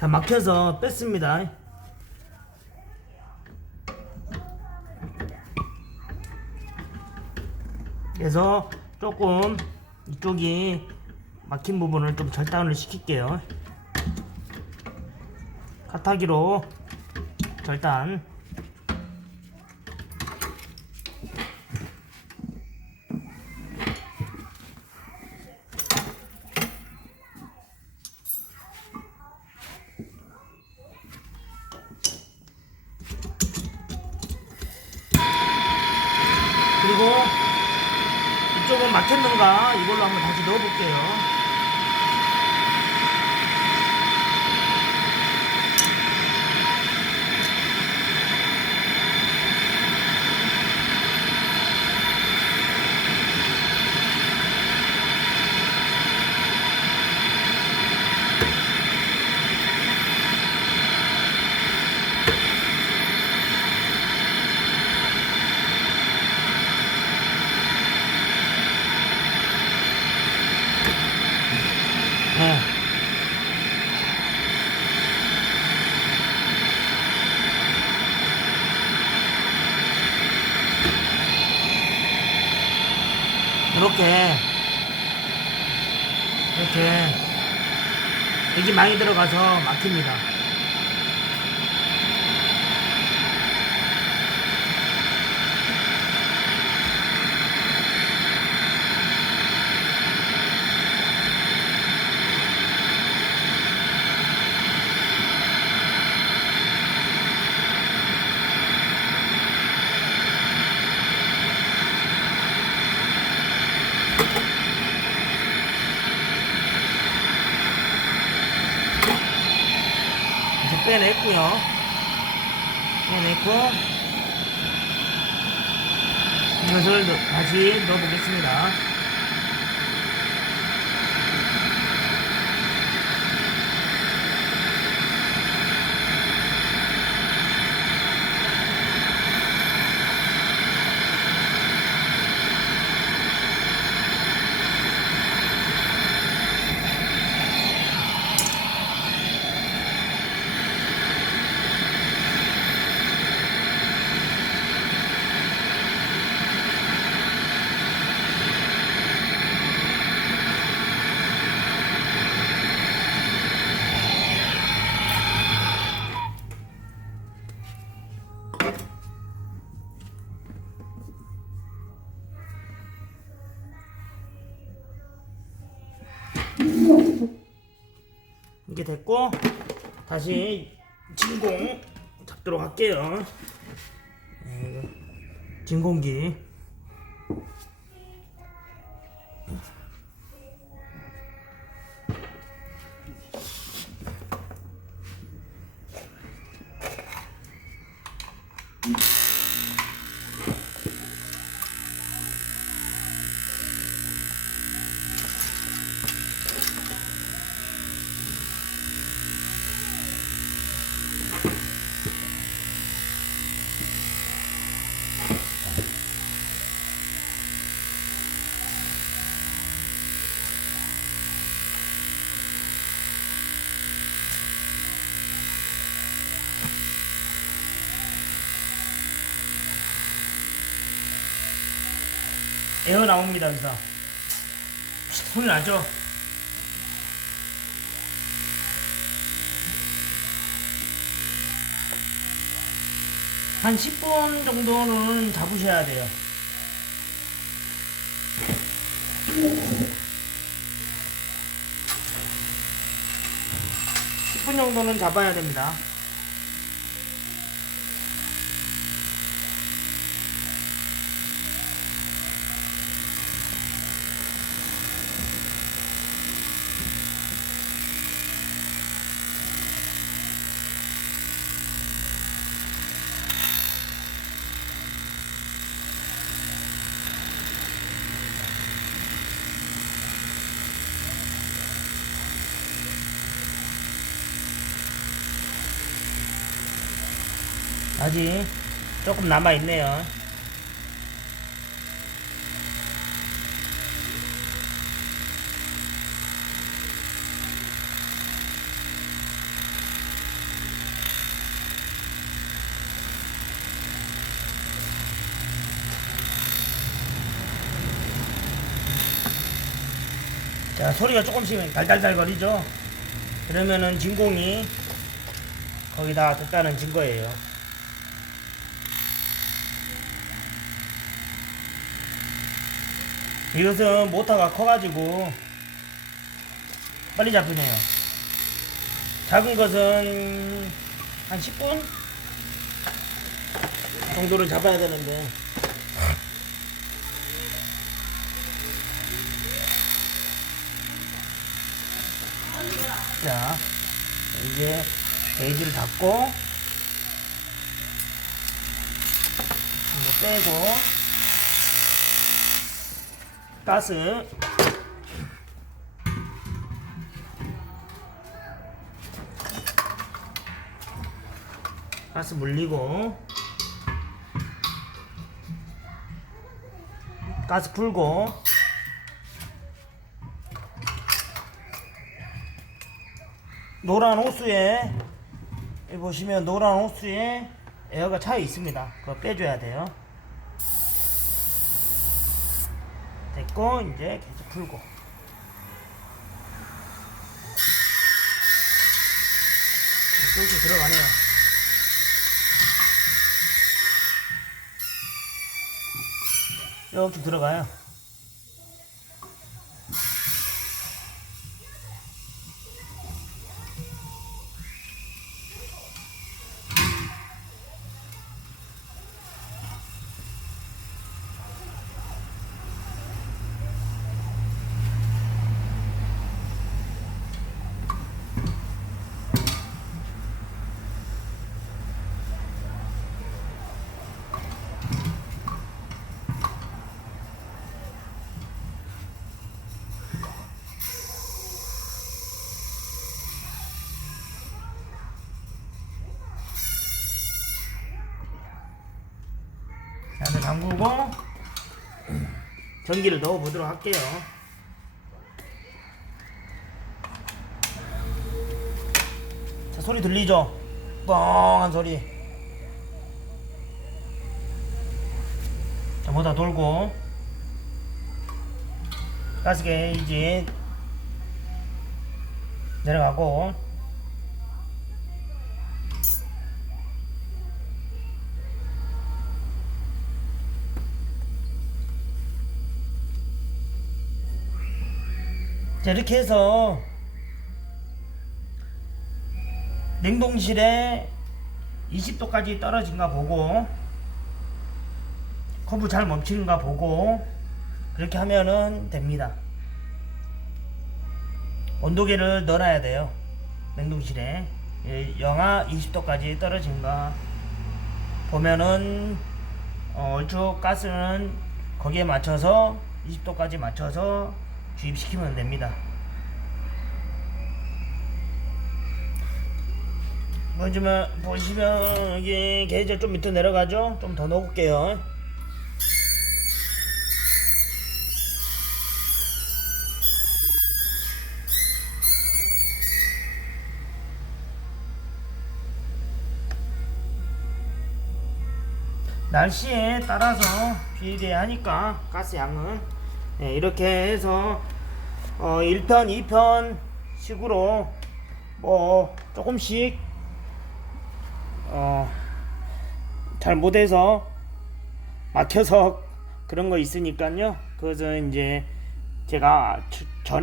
자, 막혀서 뺐습니다. 그래서 조금 이쪽이 막힌 부분을 좀 절단을 시킬게요. 카타기로 절단. 그리고 이쪽은 막혔는가 이걸로 한번 다시 넣어볼게요. 네. 이렇게 액이 많이 들어가서 막힙니다. 이제 빼냈고요. 빼냈고 이것을 다시 넣어보겠습니다. 이게 됐고 다시 진공 잡도록 할게요. 진공기. 에어 나옵니다. 여기서 소리 나죠? 한 10분 정도는 잡으셔야 돼요. 10분 정도는 잡아야 됩니다. 아직 조금 남아 있네요. 자, 소리가 조금씩 달달달 거리죠. 그러면은 진공이 거의 다 됐다는 증거예요. 이것은 모터가 커가지고 빨리 잡히네요. 작은 것은 한 10분 정도를 잡아야 되는데, 자, 이제 게이지를 닫고 이거 빼고 가스 물리고 가스 풀고 노란 호스에, 여기 보시면 노란 호스에 에어가 차 있습니다. 그거 빼줘야 돼요. 됐고, 이제 계속 풀고. 이렇게 들어가네요. 이렇게 들어가요. 자, 잠그고 전기를 넣어 보도록 할게요. 자, 소리 들리죠? 뻥한 소리. 자, 모터 돌고 가스 게이지 내려가고, 자, 이렇게 해서 냉동실에 20도까지 떨어진가 보고, 커브 잘 멈추는가 보고, 그렇게 하면은 됩니다. 온도계를 넣어놔야 돼요. 냉동실에 영하 20도까지 떨어진가 보면은 얼추 가스는 거기에 맞춰서 20도까지 맞춰서 주입시키면 됩니다. 보시면 여기 게이지 좀 밑으로 내려가죠? 좀 더 넣어볼게요. 날씨에 따라서 비례하니까 가스 양은, 네, 이렇게 해서 1편, 2편 식으로 뭐 조금씩 잘 못해서 막혀서 그런 거 있으니까요. 그것은 이제 제가 전